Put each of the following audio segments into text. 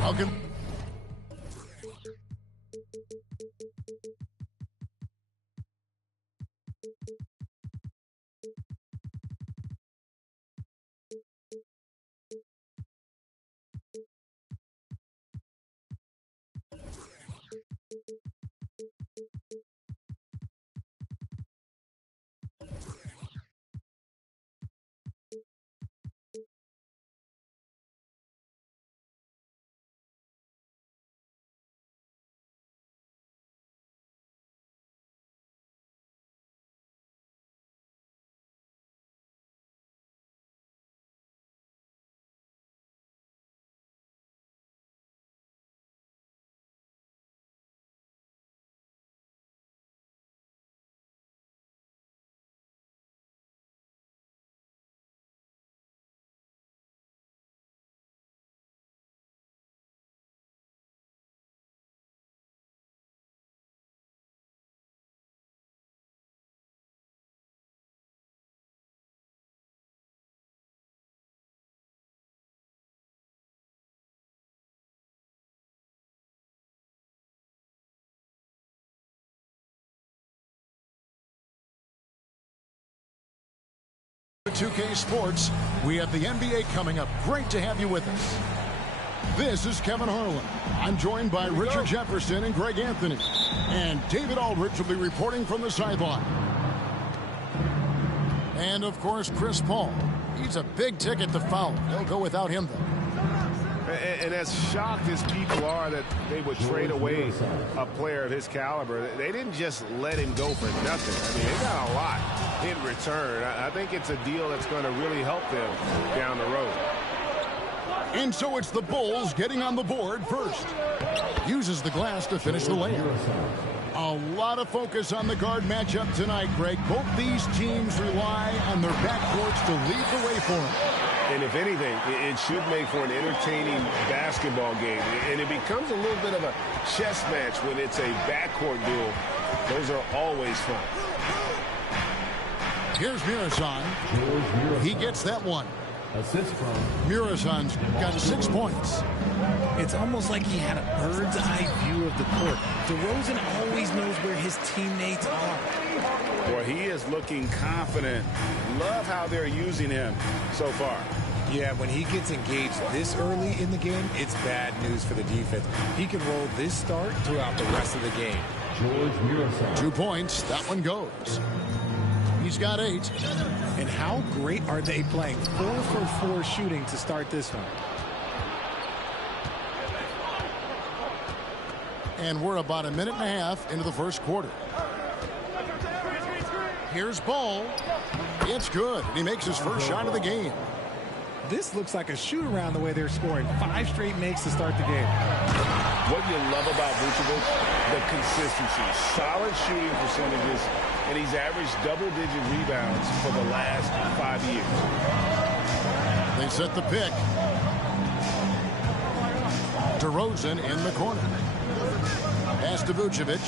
Welcome. At 2K Sports, we have the NBA coming up. Great to have you with us. This is Kevin Harlan. I'm joined by Richard Jefferson and Greg Anthony. And David Aldridge will be reporting from the sideline. And, of course, Chris Paul. He's a big ticket to foul. They'll go without him, though. And as shocked as people are that they would trade away a player of his caliber, they didn't just let him go for nothing. I mean, they got a lot in return. I think it's a deal that's going to really help them down the road. And so it's the Bulls getting on the board first. Uses the glass to finish the layup. A lot of focus on the guard matchup tonight, Greg. Both these teams rely on their backcourts to lead the way for them. And if anything, it should make for an entertaining basketball game. And it becomes a little bit of a chess match when it's a backcourt duel. Those are always fun. Here's Muresan. He gets that one. Assist from Muresan's got 6 points. It's almost like he had a bird's eye view of the court. DeRozan always knows where his teammates are. Well, he is looking confident. Love how they're using him so far. Yeah, when he gets engaged this early in the game, it's bad news for the defense. He can roll this start throughout the rest of the game. George Muresan. 2 points. That one goes. He's got 8. And how great are they playing? 4 for 4 shooting to start this one. And we're about a minute and a half into the first quarter. Here's Ball. It's good. He makes his first shot of the game. This looks like a shoot-around the way they're scoring. 5 straight makes to start the game. What you love about Vucevic, the consistency. Solid shooting percentages, and he's averaged double-digit rebounds for the last 5 years. They set the pick. DeRozan in the corner. Pass to Vucevic.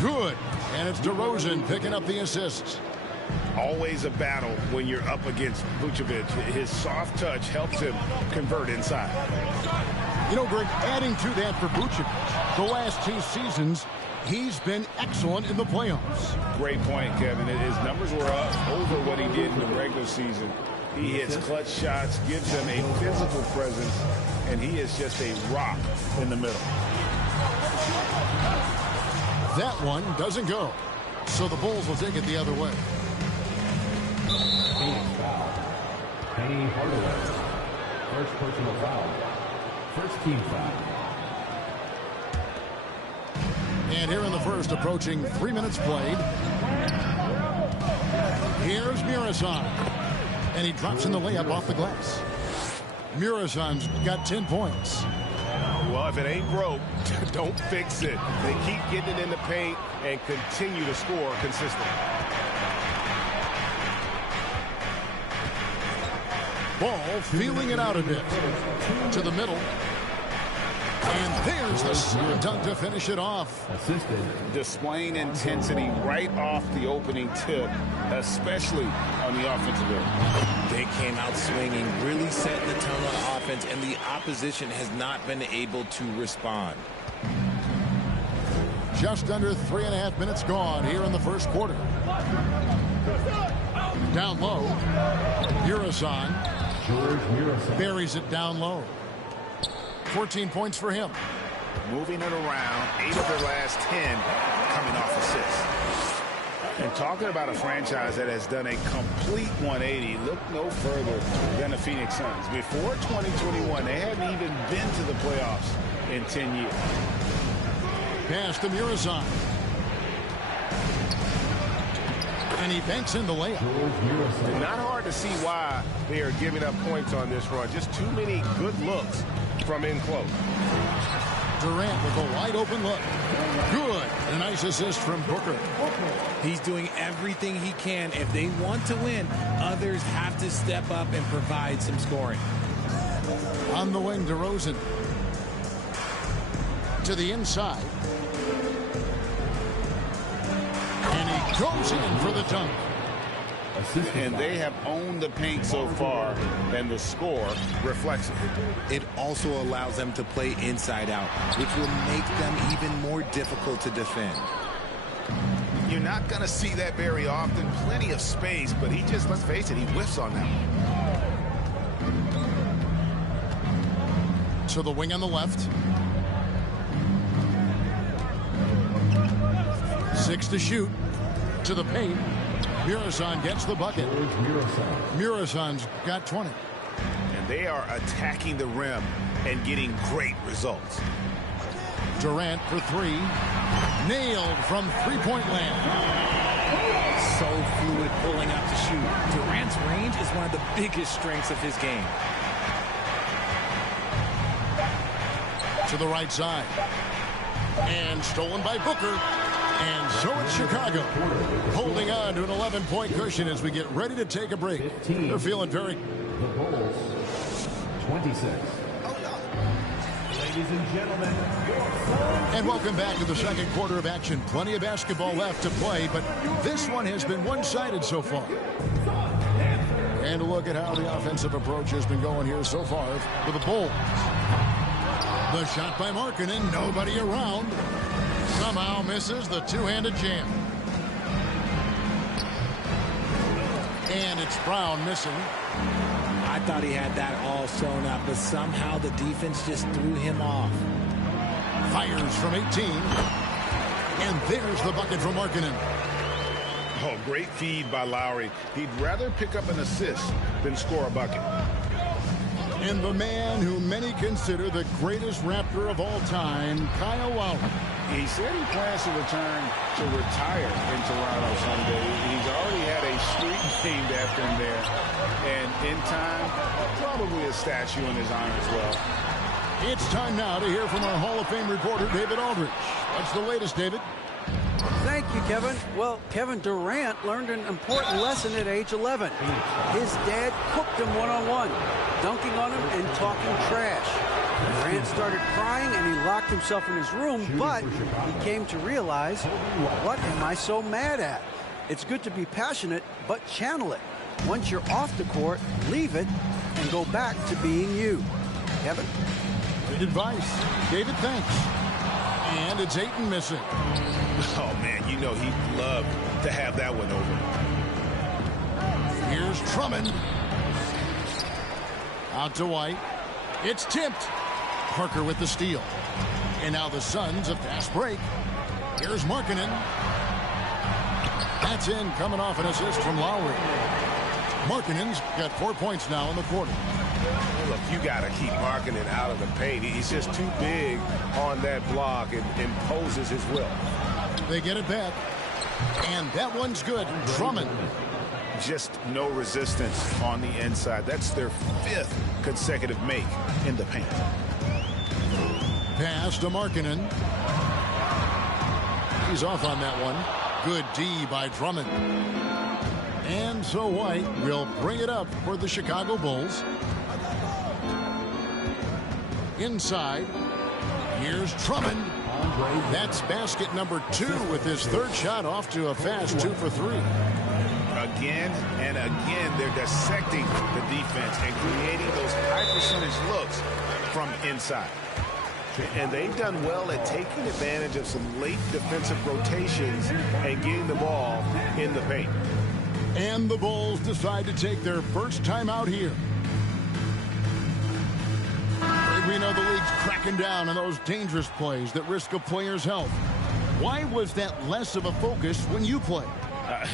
Good. And it's DeRozan picking up the assists. Always a battle when you're up against Vucevic. His soft touch helps him convert inside. You know, Greg, adding to that for Vucevic, the last 2 seasons, he's been excellent in the playoffs. Great point, Kevin. His numbers were up over what he did in the regular season. He hits clutch shots, gives them a physical presence, and he is just a rock in the middle. That one doesn't go. So the Bulls will take it the other way. Penny Hardaway. First personal foul. First team foul. And here in the first, approaching 3 minutes played. Here's Muresan. And he drops in the layup off the glass. Muresan's got 10 points. Well, if it ain't broke, don't fix it. They keep getting it in the paint and continue to score consistently. Ball feeling it out a bit. To the middle. And there's the slam dunk to finish it off. Assisted. Displaying intensity right off the opening tip, especially on the offensive end. They came out swinging, really setting the tone on offense, and the opposition has not been able to respond. Just under 3.5 minutes gone here in the first quarter. Down low. Muresan George Muresan. buries it down low. 14 points for him. Moving it around, 8 of their last 10 coming off assists. And talking about a franchise that has done a complete 180, look no further than the Phoenix Suns. Before 2021, they hadn't even been to the playoffs in 10 years. Pass to Muresan. And he banks in the layup. George Muresan. Not hard to see why they are giving up points on this run. Just too many good looks from in close. Durant with a wide open look. Good. A nice assist from Booker. He's doing everything he can. If they want to win, others have to step up and provide some scoring. On the wing, DeRozan. To the inside. And he goes in for the dunk. Assisted. And they have owned the paint so far, and the score reflects it. It also allows them to play inside out, which will make them even more difficult to defend. You're not going to see that very often. Plenty of space, but he just, let's face it, he whiffs on that one. To the wing on the left. 6 to shoot. To the paint. Muresan gets the bucket. George Muresan. Muresan's got 20. And they are attacking the rim and getting great results. Durant for 3. Nailed from three-point land. So fluid pulling up to shoot. Durant's range is one of the biggest strengths of his game. To the right side. And stolen by Booker. And so it's Chicago holding on to an 11-point cushion as we get ready to take a break. 15. They're feeling very... The Bulls. 26. Ladies and gentlemen, And welcome back to the second quarter of action. Plenty of basketball left to play, but this one has been one-sided so far. And a look at how the offensive approach has been going here so far for the Bulls. The shot by Markkanen, nobody around. Somehow misses the two-handed jam. And it's Brown missing. I thought he had that all sewn up, but somehow the defense just threw him off. Fires from 18. And there's the bucket from Markkanen. Oh, great feed by Lowry. He'd rather pick up an assist than score a bucket. And the man who many consider the greatest Raptor of all time, Kyle Lowry. He said he plans to return to retire in Toronto someday. He's already had a street named after him there. And in time, probably a statue in his honor as well. It's time now to hear from our Hall of Fame reporter, David Aldridge. What's the latest, David? Thank you, Kevin. Well, Kevin Durant learned an important lesson at age 11. His dad cooked him one-on-one, dunking on him and talking trash. Durant started crying and he locked himself in his room, but he came to realize, what am I so mad at? It's good to be passionate, but channel it. Once you're off the court, leave it and go back to being you. Kevin? Good advice. David, thanks. And it's Ayton missing. Oh, man, you know he'd love to have that one over. Here's Drummond. Out to White. It's tipped. Parker with the steal. And now the Suns a fast break. Here's Markkanen. That's in, coming off an assist from Lowry. Markkanen's got 4 points now in the quarter. Look, you got to keep Markkanen out of the paint. He's just too big on that block and imposes his will. They get it back. And that one's good. Drummond. Just no resistance on the inside. That's their 5th consecutive make in the paint. Pass to Markkanen. He's off on that one. Good D by Drummond. And so White will bring it up for the Chicago Bulls. Inside. Here's Drummond. That's basket number 2 with his third shot off to a fast 2 for 3. Again and again, they're dissecting the defense and creating those high percentage looks from inside. And they've done well at taking advantage of some late defensive rotations and getting the ball in the paint. And the Bulls decide to take their first time out here. We know the league's cracking down on those dangerous plays that risk a player's health. Why was that less of a focus when you play?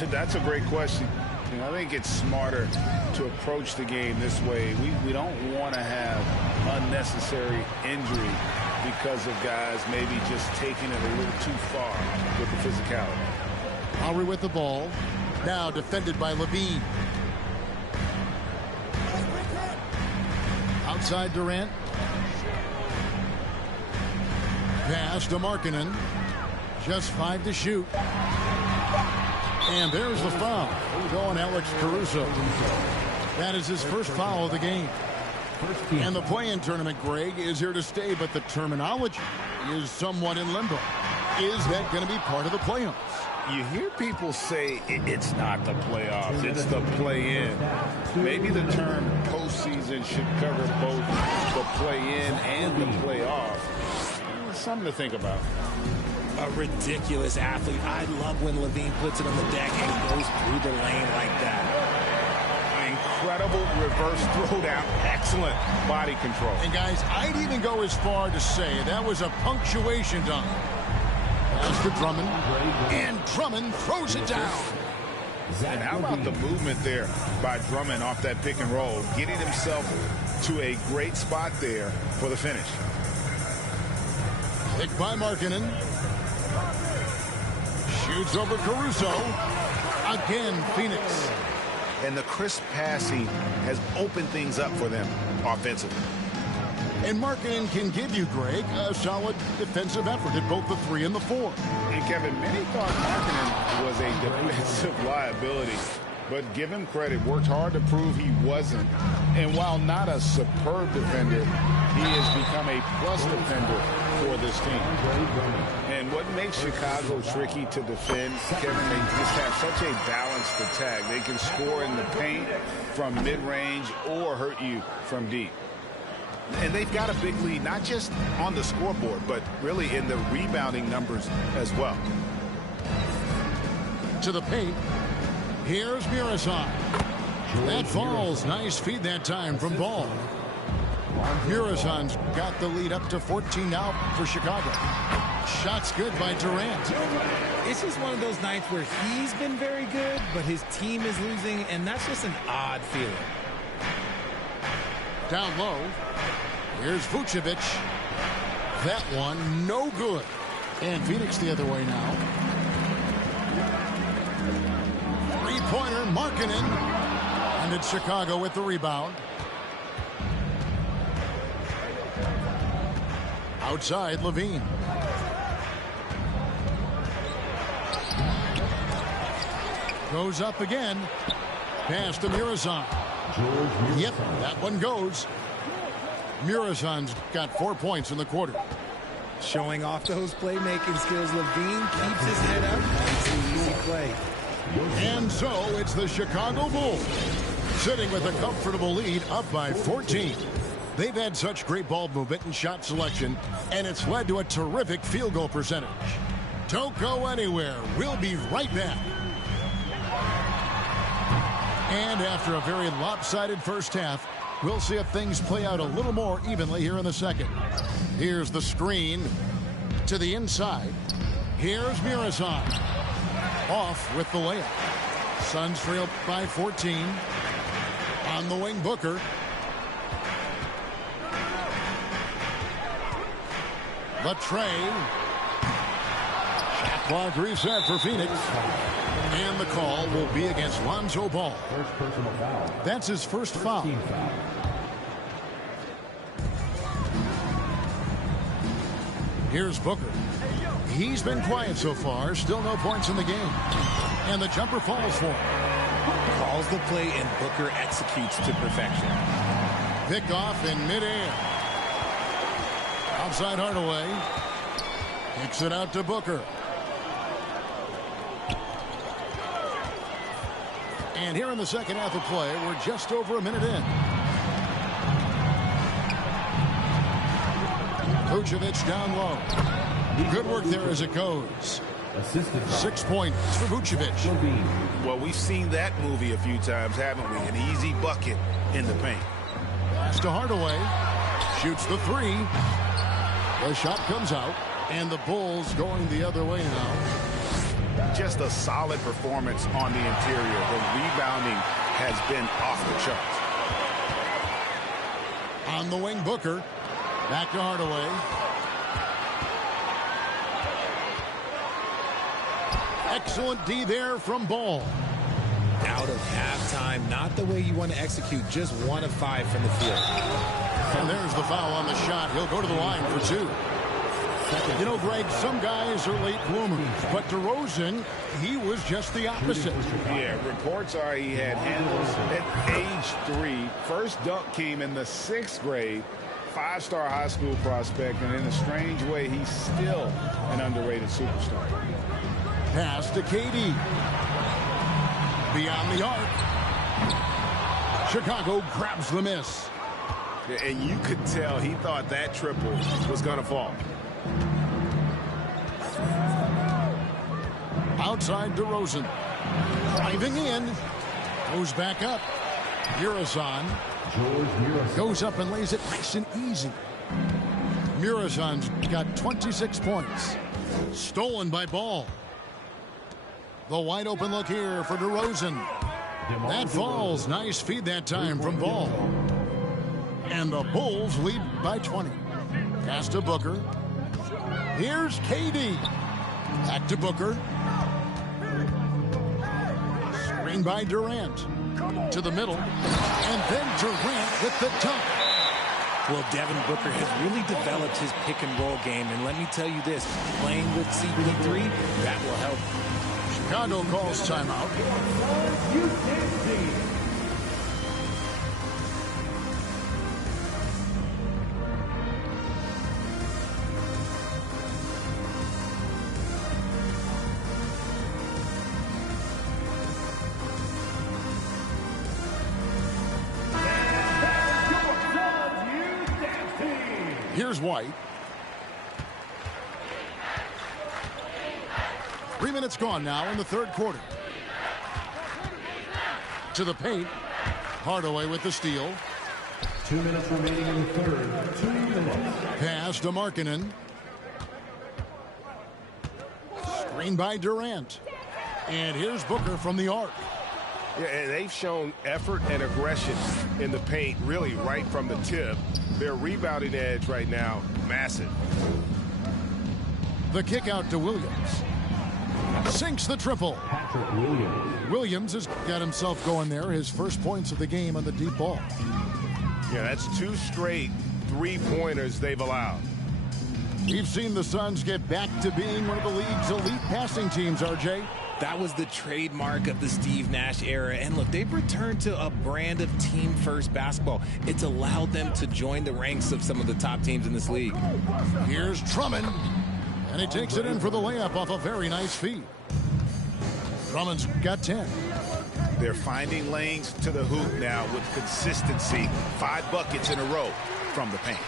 That's a great question. I think it's smarter to approach the game this way. We don't want to have unnecessary injury because of guys maybe just taking it a little too far with the physicality. Lowry with the ball. Now defended by Levine. Outside Durant. Pass to Markkanen. Just 5 to shoot. And there's the foul. Going Alex Caruso. That is his first foul of the game. And the play-in tournament, Greg, is here to stay, but the terminology is somewhat in limbo. Is that going to be part of the playoffs? You hear people say it's not the playoffs, it's the play-in. Maybe the term postseason should cover both the play-in and the playoff. Something to think about. A ridiculous athlete. I love when Levine puts it on the deck and goes through the lane like that. Incredible reverse throwdown. Excellent body control. And guys, I'd even go as far to say that was a punctuation dunk. Pass to Drummond. And Drummond throws it down. And how about the movement there by Drummond off that pick and roll, getting himself to a great spot there for the finish. Picked by Markkanen. Shoots over Caruso. Again, Phoenix. And the crisp passing has opened things up for them offensively. And Markkanen can give you, Greg, a solid defensive effort at both the 3 and the 4. And Kevin, many thought Markkanen was a defensive liability. But give him credit, worked hard to prove he wasn't. And while not a superb defender, he has become a plus defender for this team. And what makes Chicago tricky to defend, Kevin, they just have such a balanced attack. They can score in the paint from mid-range or hurt you from deep. And they've got a big lead, not just on the scoreboard, but really in the rebounding numbers as well. To the paint. Here's Muresan. That falls. Nice feed that time from Ball. Muresan's got the lead up to 14 now for Chicago. Shots good by Durant. It's just one of those nights where he's been very good, but his team is losing, and that's just an odd feeling. Down low. Here's Vucevic. That one no good. And Phoenix the other way now. Three-pointer, Markkanen. And it's Chicago with the rebound. Outside, Levine. Goes up again. Pass to Muresan. Yep, that one goes. Muresan's got 4 points in the quarter. Showing off those playmaking skills, Levine keeps his head up. It's an easy play. And so it's the Chicago Bulls sitting with a comfortable lead up by 14. They've had such great ball movement and shot selection, and it's led to a terrific field goal percentage. Don't go anywhere. We'll be right back. And after a very lopsided first half, we'll see if things play out a little more evenly here in the second. Here's the screen to the inside. Here's Muresan. Off with the layup. Suns trail by 14. On the wing, Booker. Latrey. Shot clock reset for Phoenix. And the call will be against Lonzo Ball. First personal foul. That's his first foul. Here's Booker. He's been quiet so far. Still no points in the game. And the jumper falls for him. Calls the play, and Booker executes to perfection. Pick off in midair. Outside Hardaway. Kicks it out to Booker. And here in the second half of play, we're just over a minute in. Vucevic down low. Good work there as it goes. 6 points for Vucevic. Well, we've seen that movie a few times, haven't we? An easy bucket in the paint. Pass to Hardaway. Shoots the three. The shot comes out. And the Bulls going the other way now. Just a solid performance on the interior. The rebounding has been off the charts. On the wing, Booker. Back to Hardaway. Excellent D there from Ball. Out of halftime, not the way you want to execute, just 1 of 5 from the field. And there's the foul on the shot. He'll go to the line for 2. You know, Greg, some guys are late bloomers, but DeRozan, he was just the opposite. Yeah, reports are he had handles at age 3. First dunk came in the 6th grade. 5-star high school prospect, and in a strange way, he's still an underrated superstar. Pass to KD. Beyond the arc. Chicago grabs the miss. And you could tell he thought that triple was going to fall. Outside DeRozan. Driving in. Goes back up. Muresan goes up and lays it nice and easy. Muresan's got 26 points. Stolen by Ball. The wide open look here for DeRozan. That falls. Nice feed that time from Ball. And the Bulls lead by 20. Pass to Booker. Here's KD. Back to Booker. Screen by Durant. To the middle. And then Durant with the dunk. Well, Devin Booker has really developed his pick-and-roll game. And let me tell you this, playing with CP3, that will help. Chicago calls timeout. Here's White. 3 minutes gone now in the third quarter. To the paint. Hardaway with the steal. 2 minutes remaining in the third. 2 minutes. Pass to Markkanen. Screen by Durant. And here's Booker from the arc. Yeah, and they've shown effort and aggression in the paint, really right from the tip. Their rebounding edge right now, massive. The kick out to Williams. Sinks the triple. Patrick Williams. Williams has got himself going there. His first points of the game on the deep ball. Yeah, that's 2 straight 3-pointers they've allowed. We've seen the Suns get back to being one of the league's elite passing teams, RJ. That was the trademark of the Steve Nash era. And look, they've returned to a brand of team-first basketball. It's allowed them to join the ranks of some of the top teams in this league. Here's Drummond. And he takes it in for the layup off a very nice feed. Drummond's got 10. They're finding lanes to the hoop now with consistency. 5 buckets in a row from the paint.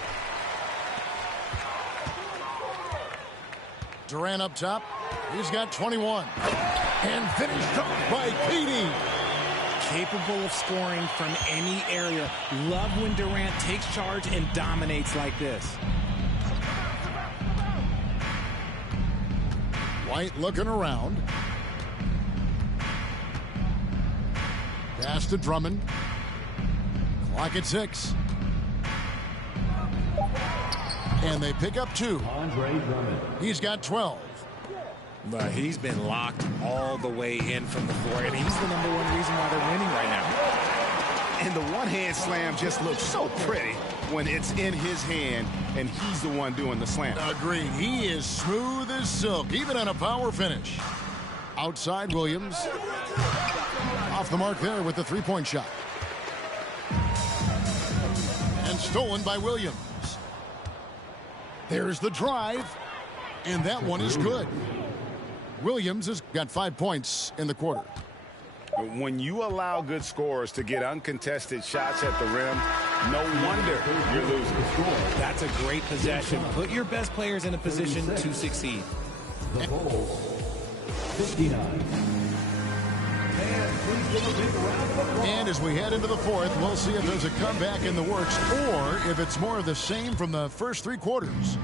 Durant up top. He's got 21. And finished off by KD. Capable of scoring from any area. Love when Durant takes charge and dominates like this. White looking around. Pass to Drummond. Clock at 6. And they pick up 2. Andre Drummond. He's got 12. But he's been locked all the way in from the floor, and he's the #1 reason why they're winning right now. And the one-hand slam just looks so pretty. when it's in his hand and he's the one doing the slam. Agreed. He is smooth as silk, even on a power finish. Outside Williams. Off the mark there with the three-point shot. And stolen by Williams. There's the drive. And that one is good. Williams has got 5 points in the quarter. When you allow good scorers to get uncontested shots at the rim, no wonder you're losing. That's a great possession. Put your best players in a position to succeed. The Bulls, 59. And as we head into the fourth, we'll see if there's a comeback in the works or if it's more of the same from the first three quarters.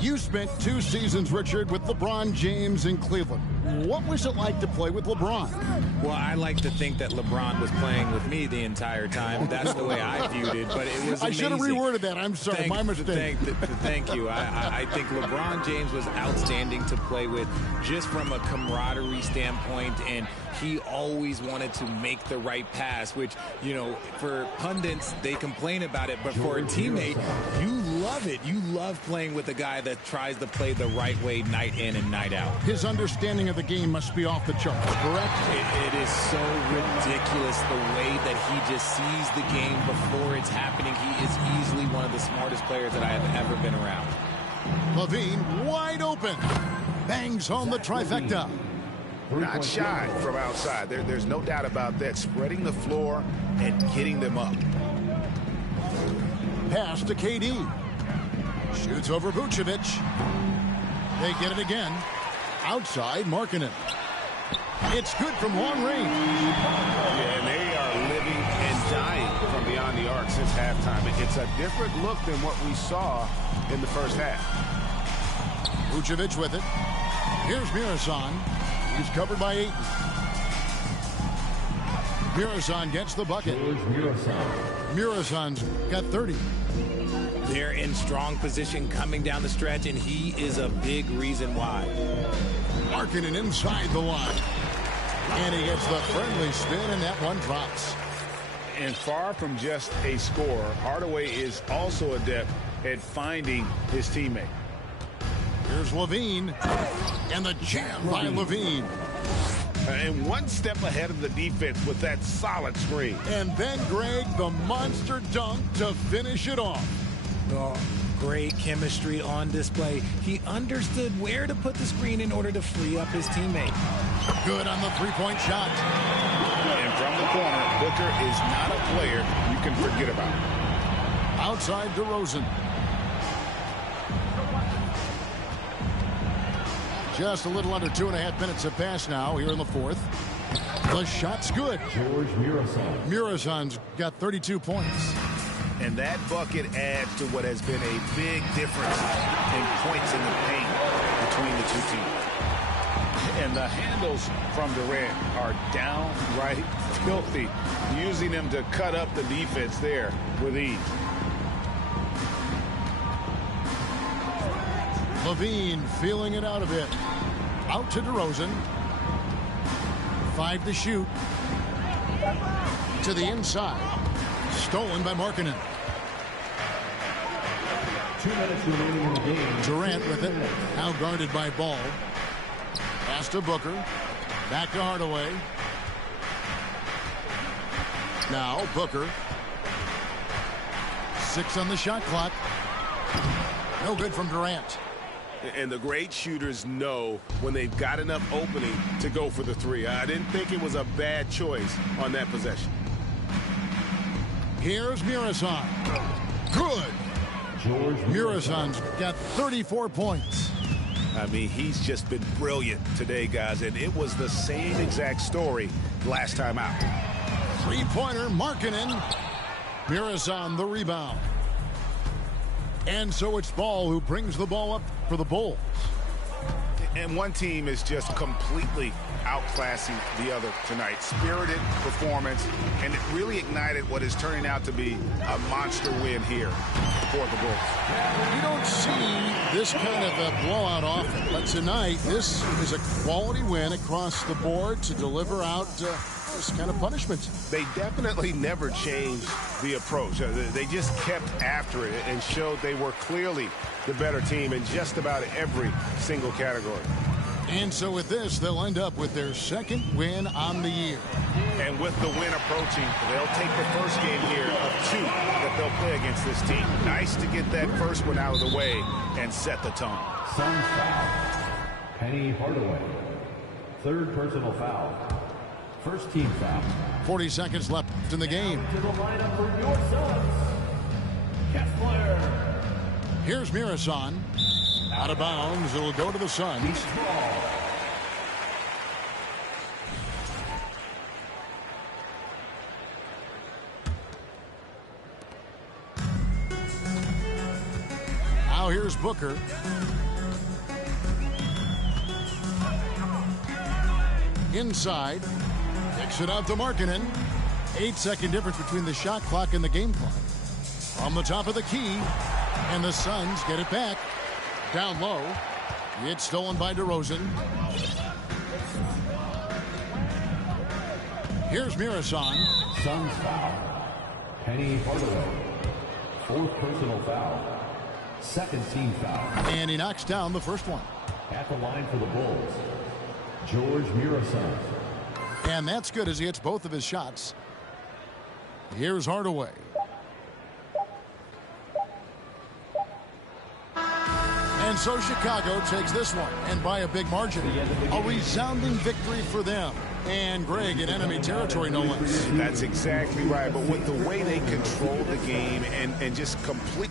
You spent 2 seasons, Richard, with LeBron James in Cleveland. What was it like to play with LeBron? Well, I like to think that LeBron was playing with me the entire time. That's the way I viewed it, but it was amazing. I should have reworded that. I'm sorry, my mistake. Thank you. I think LeBron James was outstanding to play with just from a camaraderie standpoint, and he always wanted to make the right pass, which, you know, for pundits, they complain about it, but for a teammate, you love it. You love playing with a guy that tries to play the right way night in and night out. His understanding of the game must be off the charts, correct? It is so ridiculous the way that he just sees the game before it's happening. He is easily one of the smartest players that I have ever been around. LaVine wide open. Bangs home the trifecta. Not shy from outside. There's no doubt about that. Spreading the floor and getting them up. Pass to KD. Shoots over Vucevic. They get it again. Outside Markkanen. It's good from long range. Yeah, and they are living and dying from beyond the arc since halftime. It's a different look than what we saw in the first half. Vucevic with it. Here's Mirosan. He's covered by Ayton. Mirosan gets the bucket. Mirasan's got 30. They're in strong position coming down the stretch, and he is a big reason why. Markkanen inside the line. And he gets the friendly spin, and that one drops. And far from just a scorer, Hardaway is also adept at finding his teammate. Here's LaVine. And the jam by LaVine. And one step ahead of the defense with that solid screen. And then, Greg, the monster dunk to finish it off. Oh, great chemistry on display. He understood where to put the screen in order to free up his teammate. Good on the three-point shot. And from the corner, Booker is not a player you can forget about. Outside DeRozan. Just a little under 2.5 minutes have passed now here in the fourth. The shot's good. George Mirasan. Mirasan's got 32 points. And that bucket adds to what has been a big difference in points in the paint between the two teams. And the handles from Durant are downright filthy, using them to cut up the defense there with ease. LaVine feeling it out a bit. Out to DeRozan. 5 to shoot. To the inside. Stolen by Markkanen. 2 minutes remaining in the game. Durant with it. Now guarded by Ball. Pass to Booker. Back to Hardaway. Now Booker. 6 on the shot clock. No good from Durant. And the great shooters know when they've got enough opening to go for the three. I didn't think it was a bad choice on that possession. Here's Mirasan. Good. Mirasan's got 34 points. I mean, he's just been brilliant today, guys, and it was the same exact story last time out. Three-pointer, Markkanen. Mirasan the rebound. And so it's Ball who brings the ball up for the Bulls. And one team is just completely outclassing the other tonight. Spirited performance, and it really ignited what is turning out to be a monster win here for the Bulls. You don't see this kind of a blowout often, but tonight this is a quality win across the board to deliver out harsh kind of punishment. They definitely never changed the approach. They just kept after it and showed they were clearly the better team in just about every single category. And so with this, they'll end up with their second win on the year. And with the win approaching, they'll take the first game here of 2 that they'll play against this team. Nice to get that first one out of the way and set the tone. Suns foul. Penny Hardaway. Third personal foul. First team foul. 40 seconds left in the game. To the lineup for your Suns, Kessler. Here's Mirasan. Out of bounds. It'll go to the Suns. Now here's Booker. Inside. Kicks it out to Markkanen. 8-second difference between the shot clock and the game clock. From the top of the key. And the Suns get it back. Down low. It's stolen by DeRozan. Here's Mirasan. Suns foul. Penny Hardaway. Fourth personal foul. Second team foul. And he knocks down the first one. At the line for the Bulls, George Mirasan. And that's good as he hits both of his shots. Here's Hardaway. And so Chicago takes this one, and by a big margin. A resounding victory for them. And Greg in enemy territory, no less. That's exactly right. But with the way they controlled the game and just complete